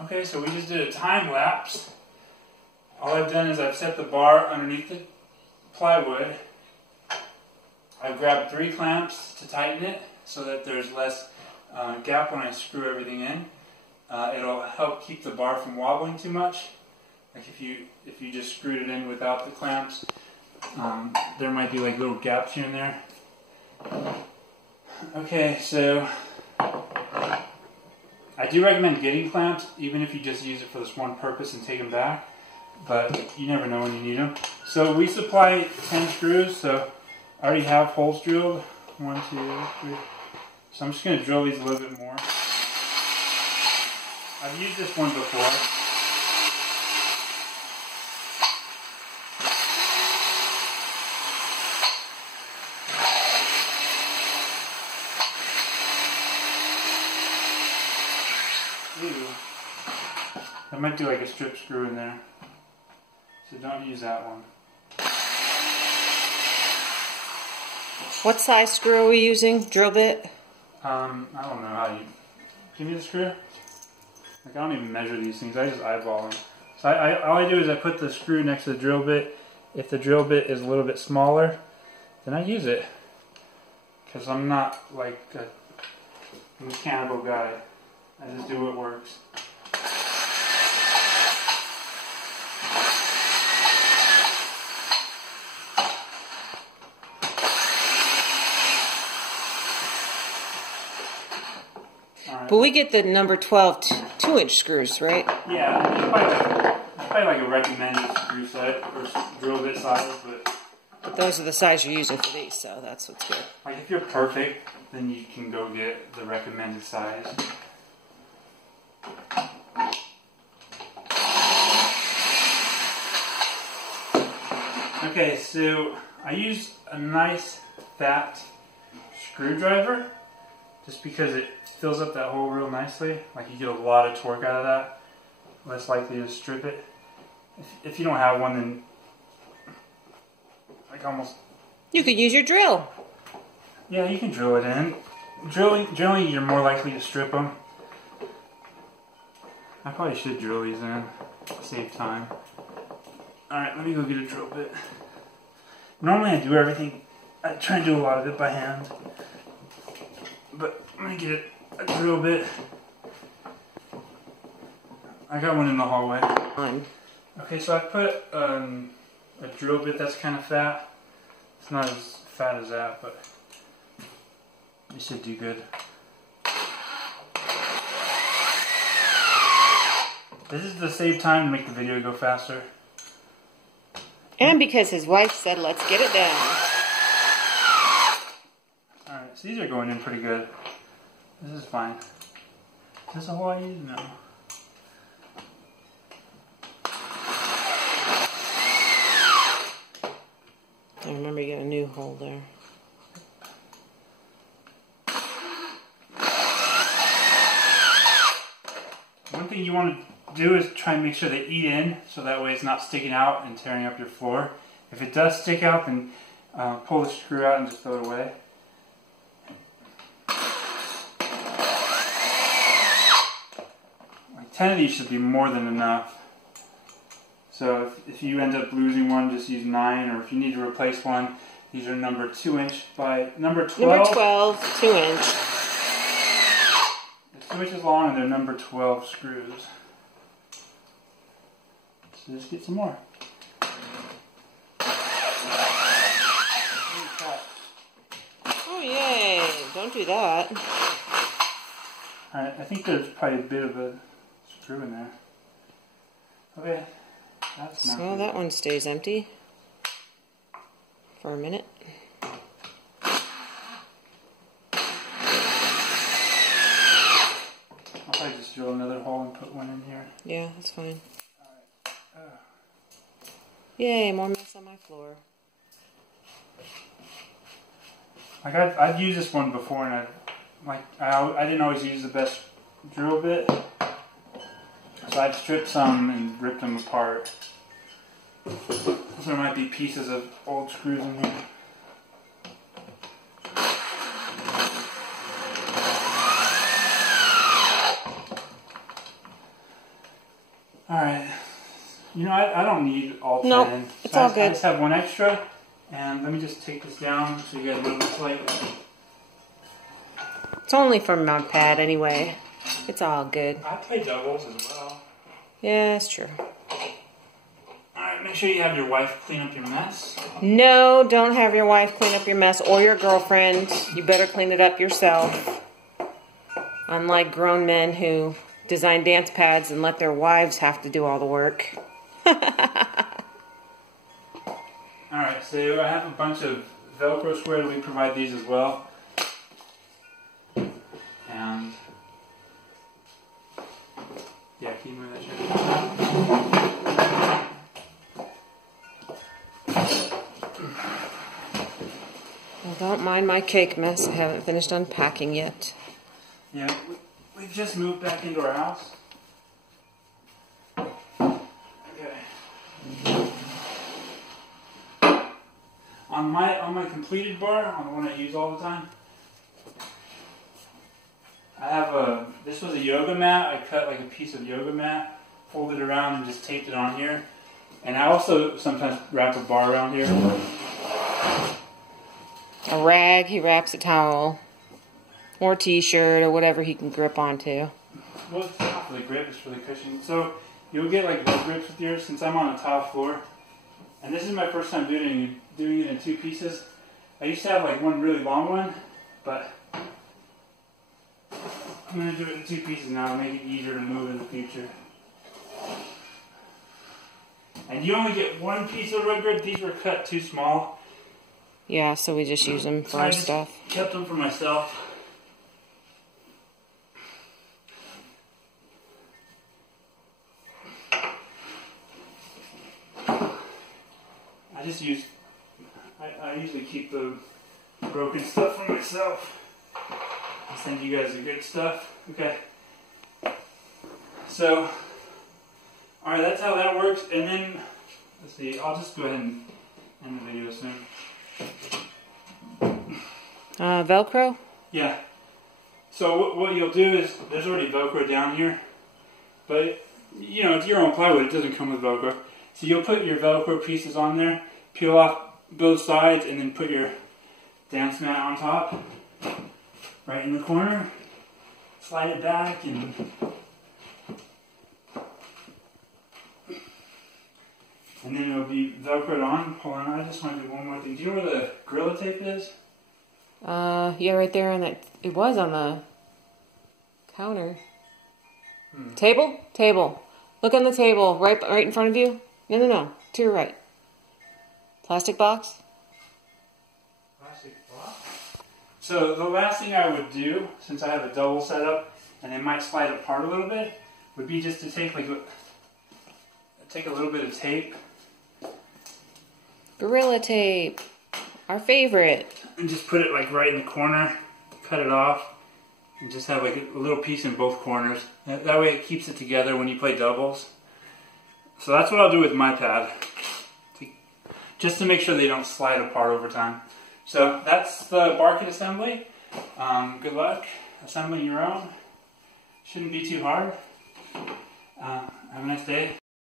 Okay, so we just did a time lapse. All I've done is I've set the bar underneath the plywood. I've grabbed 3 clamps to tighten it so that there's less gap when I screw everything in. It'll help keep the bar from wobbling too much. Like if you just screwed it in without the clamps, there might be like little gaps here and there. Okay, so I do recommend getting clamps, even if you just use it for this one purpose and take them back. But you never know when you need them. So we supply 10 screws, so I already have holes drilled. 1, 2, 3. So I'm just going to drill these a little bit more. I've used this one before. Ooh. I might do like a strip screw in there. So don't use that one. What size screw are we using? Drill bit? I don't know how you... Give me the screw. Like, I don't even measure these things. I just eyeball them. So all I do is I put the screw next to the drill bit. If the drill bit is a little bit smaller, then I use it. Because I'm not like a mechanical guy. I just do what works. But we get the number 12 2-inch screws, right? Yeah, it's probably like a recommended screw size or drill bit size, But those are the size you're using for these, so that's what's good. like if you're perfect, then you can go get the recommended size. Okay, so I use a nice fat screwdriver just because it fills up that hole real nicely. Like you get a lot of torque out of that. Less likely to strip it. If you don't have one, then like almost... You could use your drill. Yeah, you can drill it in. Drilling, you're more likely to strip them. I probably should drill these in. Save time. Alright, let me go get a drill bit. Normally I do everything, I try to do a lot of it by hand. But I'm going to get a drill bit. I got one in the hallway. Okay, so I put a drill bit that's kind of fat. It's not as fat as that, but it should do good. This is to save time to make the video go faster. And because his wife said, let's get it done. Alright, so these are going in pretty good. This is fine. Is this a hole I use? No. I remember you got a new hole there. One thing you want to do is try and make sure they eat in, so that way it's not sticking out and tearing up your floor. If it does stick out, then pull the screw out and just throw it away. Like 10 of these should be more than enough. So if you end up losing one, just use 9, or if you need to replace one, these are number 2-inch by number 12. Number 12, 2-inch. It's 2 inches long, and they're number 12 screws. So just get some more. Oh, yay. Don't do that. Alright, I think there's probably a bit of a screw in there. Okay. That's not So good. that one stays empty for a minute. I'll probably just drill another hole and put one in here. Yeah, that's fine. Alright. Yay, more mess on my floor. Like I've used this one before, and I didn't always use the best drill bit, so I've stripped some and ripped them apart. So there might be pieces of old screws in here. Alright. You know, I don't need all 10. Nope, it's all good. I just have one extra. And let me just take this down so you guys know what it's like. It's only for my pad anyway. It's all good. I play doubles as well. Yeah, that's true. Alright, make sure you have your wife clean up your mess. No, don't have your wife clean up your mess or your girlfriend. You better clean it up yourself. Unlike grown men who design dance pads and let their wives have to do all the work. Alright, so I have a bunch of Velcro squares. We provide these as well. And yeah, can you move that chair? Well, don't mind my cake mess. I haven't finished unpacking yet. Yeah, we've just moved back into our house. Okay. On my completed bar, on the one I use all the time, I have this was a yoga mat. I cut like a piece of yoga mat, folded it around and just taped it on here. And I also sometimes wrap a bar around here. A rag, he wraps a towel. Or t-shirt, or whatever he can grip onto. Well, it's not for the grip, it's for the cushion. So you'll get like both grips with yours since I'm on a tile floor. And this is my first time doing it in 2 pieces. I used to have like one really long one, but I'm going to do it in 2 pieces now to make it easier to move in the future. And you only get 1 piece of rug grid. These were cut too small. Yeah, so we just use them for our stuff. Kept them for myself. I usually keep the broken stuff for myself. I'll send you guys the good stuff. Okay. So, alright, that's how that works. And then, let's see, I'll just go ahead and end the video soon. Velcro? Yeah. So what you'll do is, there's already Velcro down here. But, you know, it's your own plywood. It doesn't come with Velcro. So you'll put your Velcro pieces on there, peel off both sides, and then put your dance mat on top, right in the corner. Slide it back, and then it'll be Velcroed on. Hold on, I just want to do one more thing. Do you know where the Gorilla Tape is? Yeah, right there on that. It was on the counter. Table? Table. Look on the table, right in front of you. No. To your right. Plastic box? Plastic box? So the last thing I would do, since I have a double setup, and it might slide apart a little bit, would be just to take a little bit of tape. Gorilla Tape. Our favorite. And just put it like right in the corner, cut it off, and just have like a little piece in both corners. That way it keeps it together when you play doubles. So that's what I'll do with my pad, just to make sure they don't slide apart over time. So that's the bar kit assembly. Good luck assembling your own. Shouldn't be too hard. Have a nice day.